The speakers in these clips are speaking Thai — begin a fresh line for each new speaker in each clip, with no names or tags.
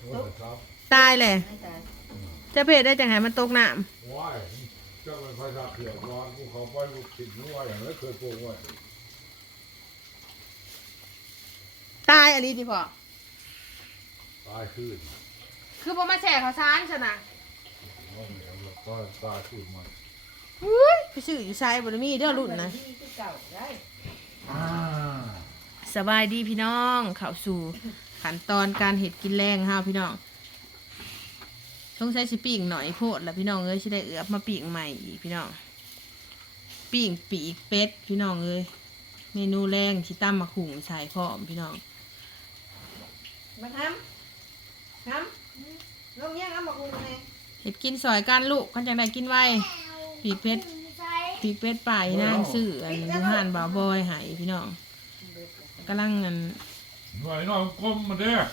ตายเลยจะเพศได้จังไห้มันตกน้
ว้ายเจ้าเป็นพระชาเขียวร้อนภูเขาไฟลูกศิษย์นู้ว่าอย่างนั้นเคยปลูกไว้
ำตายอันนี้ดิพ่อ
ตายขึ้น
คือบ่มาแช่ข้าวสารซะนะ
น้องเหนียวแล้วก็ตายขึ้นมา
ไปซื้ออยู่ไซบ่ได้มีเด้อรุ่นนะ
อ่า
สบายดีพี่น้องเข้าสู่ขั้นตอนการเฮ็ดกินแรงเฮาพี่น้องสงสัยสิปิ้งหน่อยโพดแล้วพี่น้องเอ้ยสิได้เอือบมาปิ้งใหม่อีกพี่น้องปิ้งปีกเป็ดพี่น้องเอ้ยเมนูแรงที่ตำมะขุ่งใส่พร้อมพี่น้องมาทำลงยังเอามะขุ่งไงเฮ็ดกินซอยกันลูกกันจังได๋กินไวปีกเป็ดป่ายนางซื้ออันอยู่ห้านบ่าวบอยให้พี่น้องกำลังอัน
หน่อยน้อยกลมมาเด้อก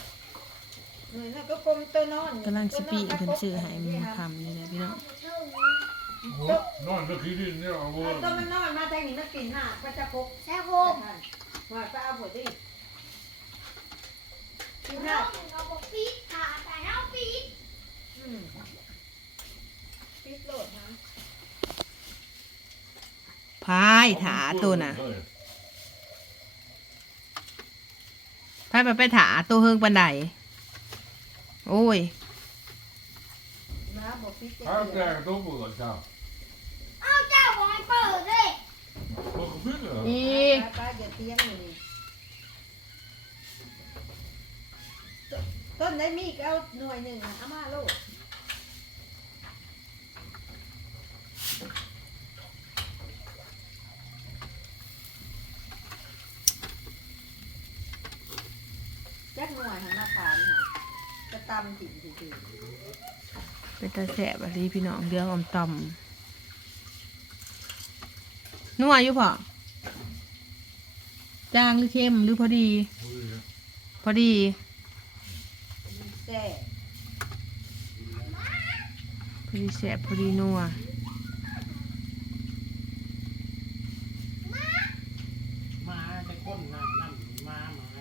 ำลังสิปีเพิ่นซื้อให้มันคำนี่แหละพี่น้อง
นอนตะกี้ดินเนี่ยเอาไว้
ต้นมันนอนมาทางนี้มันกินหน้าก็จะพก
แซ่บโคม
ว่าไปเอาหัวดิกินห
เรา
น้า
บอกปี๊ดขาแต่เราปี๊ด
ปิดโหลดนะ
พายถาตัวน่ะพายไปถาตัวเฮิงปันไดโอ้ย
น้าบอกปิด
ถ้าแกงตัวเบื่อจ้า
เอาเจ้าบอกให้เปิดเลย
ตัวกระพิ้งเหรอ
อี
ป้าอย่าเตี้ยงเลยต้นได้มีก็เอาหน่วยหนึ่งเอามาโลดจักหน่วยหันมาขานค่ะจะตำถิ่นถิ่น
เป็นตาแสบอะไรพี่น้องเดืองอมตอมนัวอยู่พอจางหรือเค็มหรือพอดี พอดี
แซ่
พอดีแสบพอดีนัว
มาจะก้นนั่นมา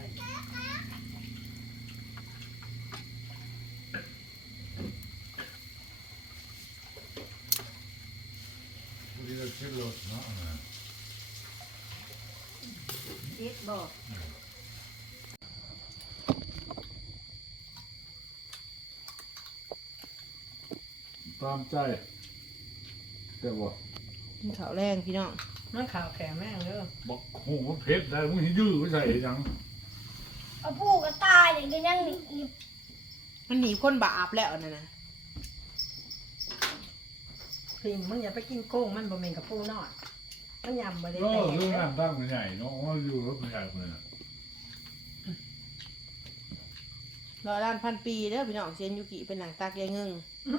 พอดีเราชิมรสเนาะ
เอ็ดบอก
ตามใจแต่ว่า
กินข้าวแรงพี่น้อง
มันข่าวแข็งแม่งเด้อ
บอกโหมันเผ็ดได้มึงยื้อไม่ใส่ยัง
เอาผู้ก็ตายอย่างนี้ยังหนี
มันหนีคนบาปแล้วนะนะ
พิมมึงอย่าไปกินกุ้งมันบ่แม่นกับปูนอดมันยำบ่ได้
ก็
แตก
เรื่องนั้นตั้งมันใหญ่เนาะว่าอยู่รถมันใหญ่เลย
100,000 ปีเด้อพี่น้องเซียนยุกิเป็นหนังตากยายเงิง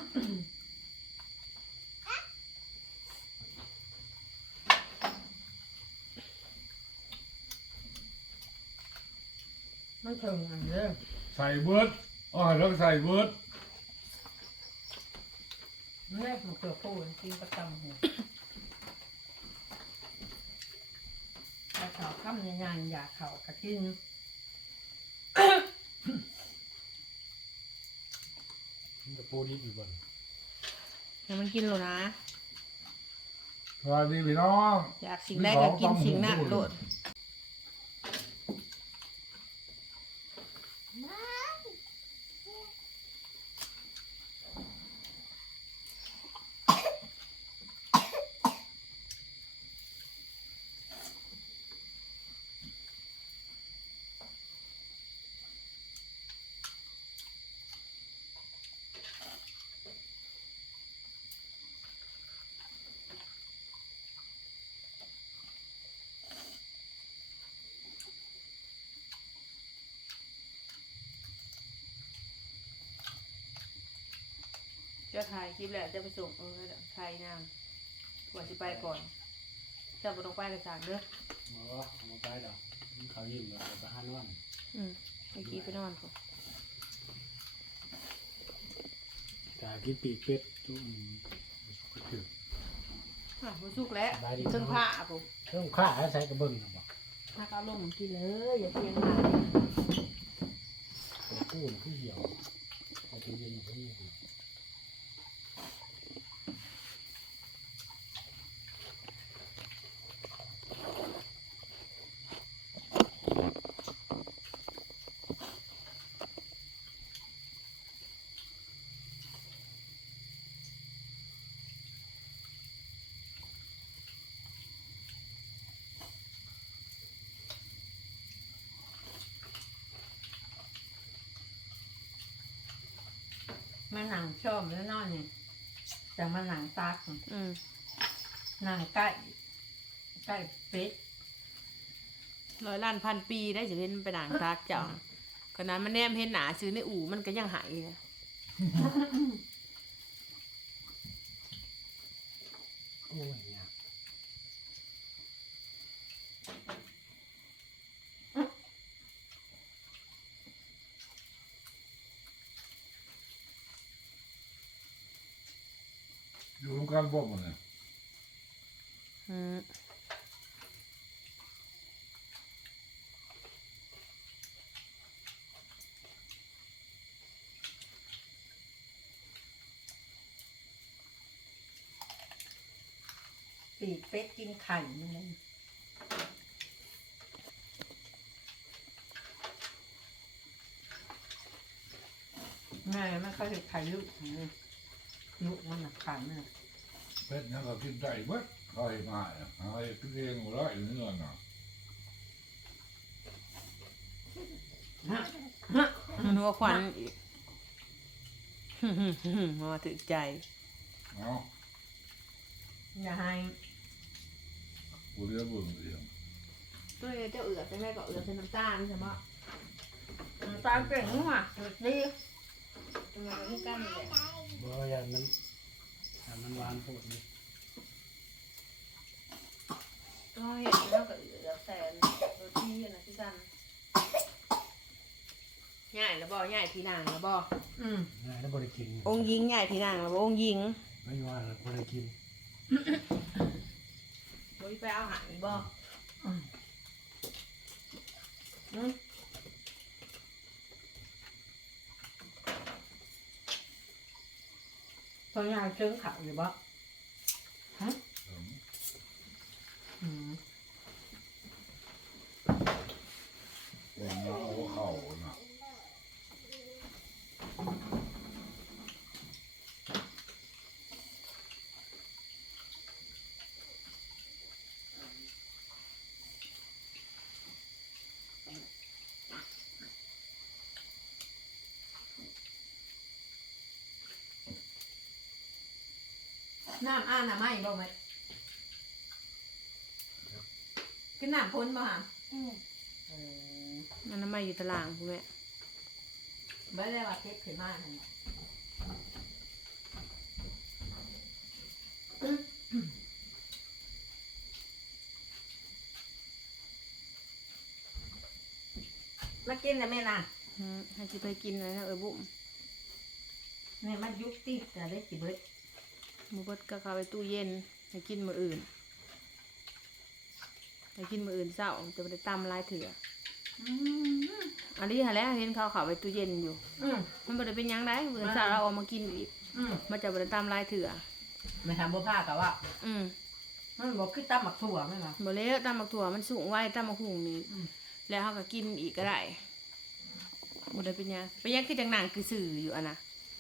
มันถึงอันเด้อ
ใส่เบิร์ดอ๋อแล้วใส่เบิร์ด
แม่มันเกลือปูกินประจำหัวถ้าเขาข้ามใหญ่ๆอยากเขากะกิน
มันจะปูดิบอยู่บน
ให้มันกินโลนะ
สวัสดีพี่น้อง
อยากสิ่งใดก็กินสิ่งนั้นโลดจะถ่ายคลิปแหละจะไปส่งใครนางว่าจะไปก่อนจะบ่ต้องไปกระสานเด้อ
มาไปดอกเขายืมเราไปห้านวัน
เมื่อกี้ไปนอนก่อน
กากินปีกเป็ดตุ้ม
บ่สุกแล้วเพิ่งผ้าปุ๊บ
เริ่มฆ่าแล้วใช้กระเบื้องบอก
ถ้าเอาลงกินเลยอย่าเพียงหา
กู้ขึ้นเหี่ยว
มาหนังชอบแล้วนอนนี่แต่มาหนังตัก
อืม
หนังใกล้เป็ด
ร้อยล้านพันปีได้จะเห็นไปด่างตากเจ้าขนาดมันแนมเห็นหนาซื้อในอู่มันก็ยังหายเลย
โอ้ยเนี่ย
อยู่ตรงกลางบ่มันเนี่ย
อืม
ปีกเป็ดกินไข่มันเลยแม่ไม่ค่อยเห็นไข่ลูกเลยลูกมันหนักไข่มันน่ะ
เป็ดเนี่ยก็กินได้เบิดเขาให้มาเนี่ยเขาให้กินเองหมดเลยเนื้อน่ะ
นัวควันอีก มาถึงใจ
เอา
อย่าให้
บุเรียบุญเรียง
ตัวเจ้าเอือดใช่ไหมก็เอือดเป็นน้ำตาลใช่ไหม
ตาเก่งมากดี
เป็นไงก็กันเลย
บ่อย่างมันหวานโพดนี่
ก็เห็นแล้วก็เอือดแต่โรตีนะที่กันง่ายแล้วบ่ง่ายทีนางแล้วบ่
ง่ายแล้วบ่ได้กิน
องค์ยิงง่ายทีนางแล้วบ่องค์ยิง
ไม่ว่าแล้วบ่ได้กิน
บ่ไปเอาหายบ่
พอยายเชิงเขาอยู่บ่ฮะอืม
วันนี้เอาเข้าน่ะ
น้ำอ่านน้ำไม่บ่ไหมกินน้ำพ้นบ่ฮะ
มันน้ำมันอยู่ตารางพวกนี้
ไม่ได้ว่าเทปขึ้นมาหั่นน่ะมากินนะแม่น่ะ
ให้สิไปกินอะไรนะบุ๋ม
แม่มายุกติดจะได้สิเบิด
หมูบดก็เข้าไปตู้เย็นให้กินมื้ออื่นให้กินมื้ออื่นเช้าจะไปตำลายเถื่ออันนี้หาแล้วเห็นเขาเข้าไปตู้เย็นอยู่ มันบ่ได้เป็นหยังได้มื้อเช้าเราเอามากินอีกมันจะบ่ได้ตำลายเถื่อ
ไม่ทำบ่ผ้ากะว่า
อืม
มันบอกคือตั้มหมักถั่วไหมล่ะ
บ่แล้วตำบักถั่วมันสูงไว้ตำบักหุ่งนี่
อืม
แล้วเขาก็กินอีกก็ได้บ่ได้เป็นหยังเป็นหยังคือจังหนังคือสื่ออยู่อะนะ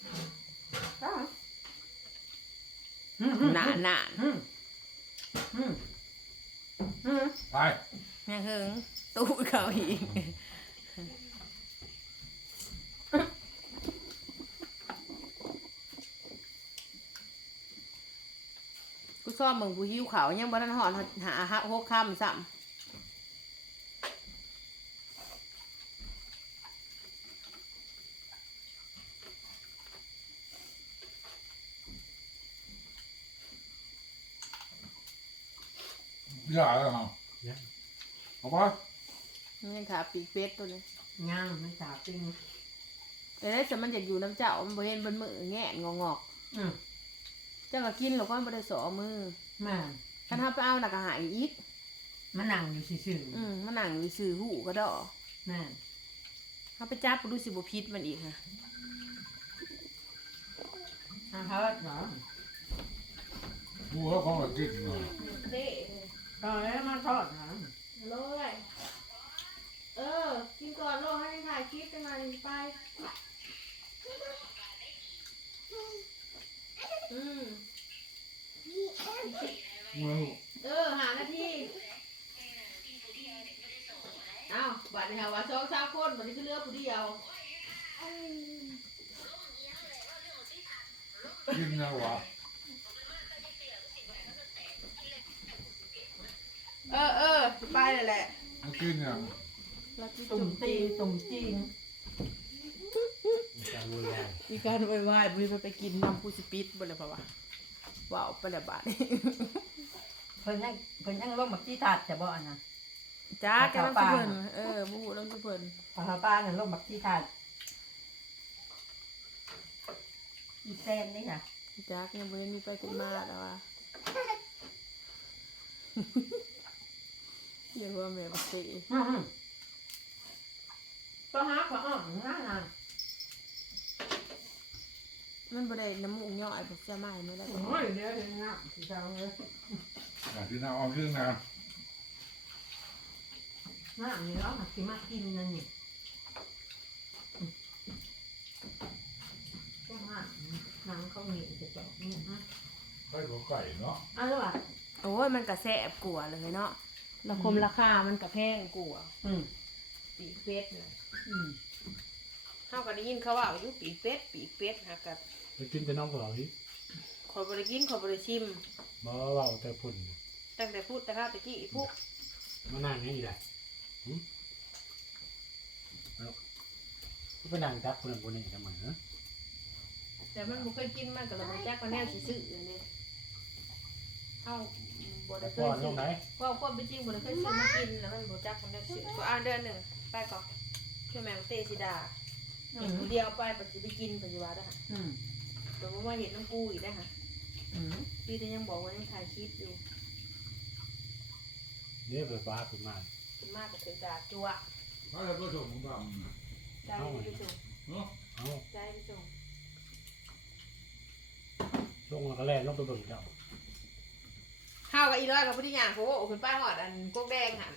หนาหนา
ไป
แม่เฮิงตู้เขาอีกกูชอบมึงกูหิวเขาวยังบ่ทันหอนหาหกค่ำซ้ำ
อย่าเลยเหรอ
เนี่ย
เอาไป
มันยังขาปีกเป็ดตัวนี้
ย่างไม่สาบจริง
แต่ได้สมันอยากอยู่น้ำเจ้ามันบ่เห็นบนมือแง่งงอก
อืม
ๆเจ้าก็กินหรอกว่าบ่ได้สอมือ
แม่
คันเฮาไปเอาน่ะก็หายอีก
มันนั่งอยู่ซื่อ
มันนั่งอยู่ซื่อหูก็ดอ
ๆแม่
เฮาไปจับดูสิบ่พิษมันอีกค่ะ
เขาเหรอ
กูแล้วเขามากินหน่อย
เด้
ตอนนี้มาทอดนะ
โลยกินก่อนโลให้ถ่ายคลิปจังไงไปหานาทีเอาบัตรเนี่ยว่า2-3คนบัตรนี้คือเลือกผู้เดียว
กินนะวะ
ไปเลยแหละ
มากินเนี่ย
ตุ่มตีตุ่มจีง
มีการวุ่นวาย
มีการไหว้ๆมีไปกินน้ำผู้สิปิดบ่เลยเพราะว่าว้าวไปแล้วบาดนี้
เพิ่นยังลงมาที่ถาดจะบ่อันนะ
จ้าแกน้ำสุเพิ่นบูฮูน้ำสุเพิ่น
ปลาป้าเนี่ยลงมาที่ถาดอีแซนนี่ค่ะ
จ้ายังบ่ได้มีไปกินมาแล้วว่าอย่าว่าแม่บ่สิ
ก็หาขออ่อนง่ายนะ
มันบ่ได้น้ำมูกย่อยบ่จะมาให้ไม่ได้
โอ้ยเดี๋ยวเห็นงะที่เจ้าเลย
อยากกินน้ำอ้อมซึ่งนะ
งะนี่เนาะที่มากินนั่นนี่ก็งะน้ำเขาเหนียวจะเจาะเนี่ยฮะ
ไข่ของไก่เนาะ
เอาละ
โอ้ยมันก็แซ่บกว่าเลยเนาะแล้วคมราคามันก็แพงกว่า ปีกเป็ดเนี่ยเฮาก็ได้ยินเขาว่าอยู่ปีกเป็ดหากับ
ไปกินแต่น้องเปล่าที่
ขอยบ่ได้กินขอยบ่ได้ชิม
บ่เว้าแต่พุ่น
ตั้งแต่พูดแต่ข้าวตะกี้พวก
มานั่งนี่อีกแหละก็ไปนั่งจับคนนั้นคนนี้ทำไมฮะ
แต่มันบ่เคยกินมันก็เลยบ่จักว่าแนวสิซื้อเนี่ยเฮาบ่ได้เค
ก่
ย
อนล
ซื้อง
ไหน
ว่าความเป็นจริงบ่ได้เคยซื้อมากินแล้วมันบ่จักว่าแนวสิก็อ่านเดือนหนึงไปก่อนช่วยแม่มาเตสิดาผู้เดียวไปปัจจุบันกินปัจจุบันนะคะแต่ว่ามาเห็นน้องกูอีกนะคะพี่แต่ยังบอกว่ายังถ่ายคลิปอยู่
เนี่ยไปฟ้าขึ้นมา
คุณมากกับถึงด่าจั่ว
ถ้าเราก็ส่งของดำนะ
ใจไปส่ง
เนาะ
เอา
ใจไปส่ง
ลงแล้วก็แล่นลงไปเบิ่งเจ้า
ข้าวกับอีร้อยกับพุทธิยางโอ้คุณป้าหอดอันกกแดงหัน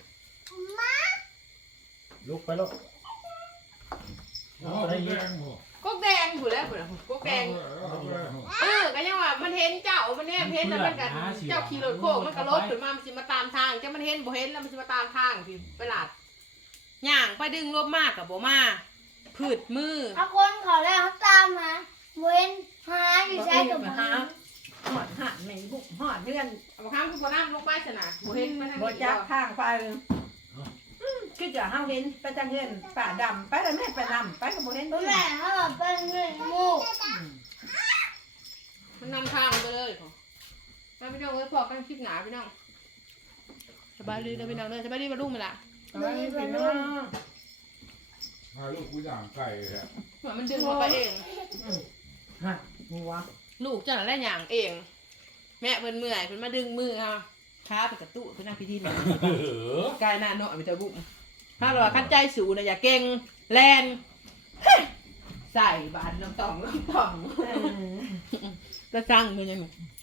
ลุกไปลุก
อ๋อ
เอา
แด
ได้ยิน
งหมด
กกแดงผู้แล้วผู้แล้วกกแดง
เอาแดงหมด
ก็ยังว่ามันเห็นเจ้ามันเนี่ยเห็นแล้วมันกันเจ้าขี่รถโค้งมันก็รถขึ้นมามันสิมาตามทางเจ้ามันเห็นบ่เห็นแล้วมันสิมาตามทางพี่ไปหลาดย่างไปดึงรถมากกับบ่มาผืดมือ
เอาคนเขาแล้วเขาตามมาเว้นหาอยู่ใช้กับ
หาหอดหันไม่บุกหอดเดือน
เอาข้ามคือบ่น้ำลงไปซะนะบ่เห็นมันทาง
บ่
นี้
จับข้างไปคือจะเฮาเห็นไปจังเงินป่าดำไปแล้วแม่ไปดำไปก็บ่เห็น
แม่เขาแบบเป็นเงินมูก
มันนำทางไปเลยมาพี่น้องเอ้ยพอกันคลิปหนาพี่น้องสบายดีนะพี่น้องเด้อสบายดีมาลุงมั้ยล่ะ
ไม่มีพี่น้อง
มาลูกกูย่างไก่แหละ
เหมือนมันดึงมาไปเอง
ฮะหัว
ลูกเจ้าหน้าที่อย่างเอง แม่เพิ่นเมื่อยเพิ่นมาดึงมือค่ะขาไปกระตุ้เพิ่นนั่งพิธีเลยกายหน้าเนาะมีแต่บุ้มถ้าเราคัดใจสูนะอย่าเก่งแลนใส่บาดน้ำต่องจะจังมันยัง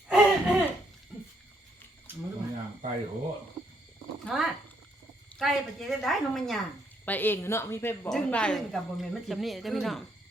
ย่างไก่โอ้
ฮะไก่ไปเจอได้น้องมันย่าง
ไปเองเนาะมีไปบอก
ดึง
ไป
ขึ้นกับบ่แม่นมันสิ
จำนี่จะพี่น้อง
อ